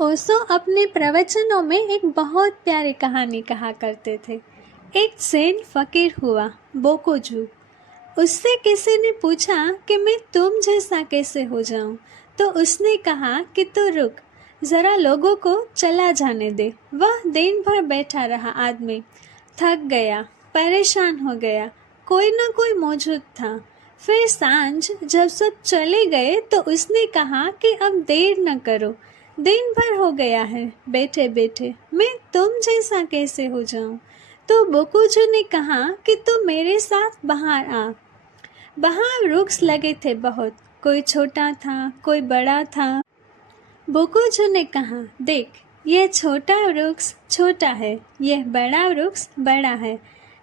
ओशो अपने प्रवचनों में एक बहुत प्यारी कहानी कहा करते थे। एक ज़ेन फकीर हुआ, बोकोजू। उससे किसी ने पूछा कि मैं तुम जैसा कैसे हो जाऊं, तो उसने कहा कि तू रुक, ज़रा लोगों को चला जाने दे। वह दिन भर बैठा रहा आदमी, थक गया, परेशान हो गया, कोई ना कोई मौजूद था। फिर सांझ जब सब चले गए तो उसने कहा कि अब देर न करो, दिन भर हो गया है बैठे बैठे, मैं तुम जैसा कैसे हो जाऊं। तो बोकुजू ने कहा कि तू मेरे साथ बाहर आ। बाहर वृक्ष लगे थे बहुत, कोई छोटा था, कोई बड़ा था। बोकुजू ने कहा, देख, यह छोटा वृक्ष छोटा है, यह बड़ा वृक्ष बड़ा है।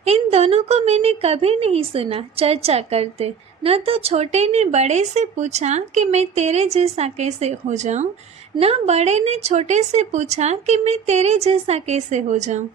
इन दोनों को मैंने कभी नहीं सुना चर्चा करते। न तो छोटे ने बड़े से पूछा कि मैं तेरे जैसा कैसे हो जाऊं, न बड़े ने छोटे से पूछा कि मैं तेरे जैसा कैसे हो जाऊं।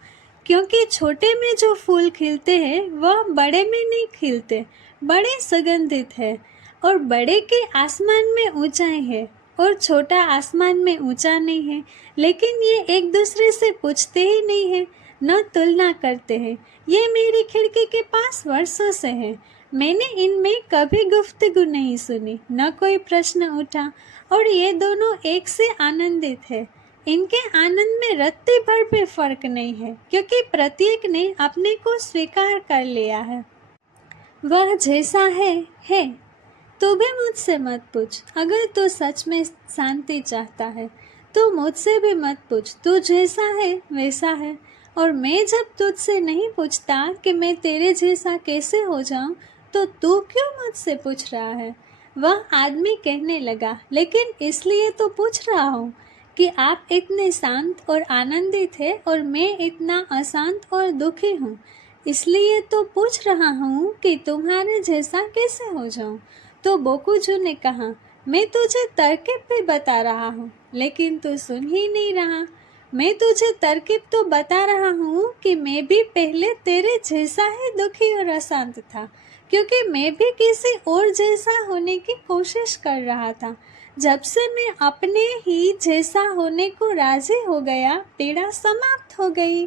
क्योंकि छोटे में जो फूल खिलते हैं वह बड़े में नहीं खिलते। बड़े सुगंधित है और बड़े के आसमान में ऊंचाई है और छोटा आसमान में ऊंचा नहीं है। लेकिन ये एक दूसरे से पूछते ही नहीं है, न तुलना करते हैं। ये मेरी खिड़की के पास वर्षों से है, मैंने इनमें कभी गुफ्तगू नहीं सुनी, न कोई प्रश्न उठा, और ये दोनों एक से आनंदित है। इनके आनंद में रत्ती भर भी फर्क नहीं है, क्योंकि प्रत्येक ने अपने को स्वीकार कर लिया है। वह जैसा है। तू भी मुझसे मत पूछ। अगर तू सच में शांति चाहता है तो मुझसे भी मत पूछ, तू जैसा है वैसा है। और मैं जब तुझसे नहीं पूछता कि मैं तेरे जैसा कैसे हो जाऊं, तो तू क्यों मुझसे पूछ रहा है। वह आदमी कहने लगा, लेकिन इसलिए तो पूछ रहा हूँ कि आप इतने शांत और आनंदित हैं और मैं इतना अशांत और दुखी हूँ। इसलिए तो पूछ रहा हूँ कि तुम्हारे जैसा कैसे हो जाऊं। तो बोकुजू ने कहा, मैं तुझे तरकीब भी बता रहा हूँ, लेकिन तू सुन ही नहीं रहा। मैं तुझे तरकीब तो बता रहा हूँ कि मैं भी पहले तेरे जैसा ही दुखी और अशांत था, क्योंकि मैं भी किसी और जैसा होने की कोशिश कर रहा था। जब से मैं अपने ही जैसा होने को राजी हो गया, पीड़ा समाप्त हो गई।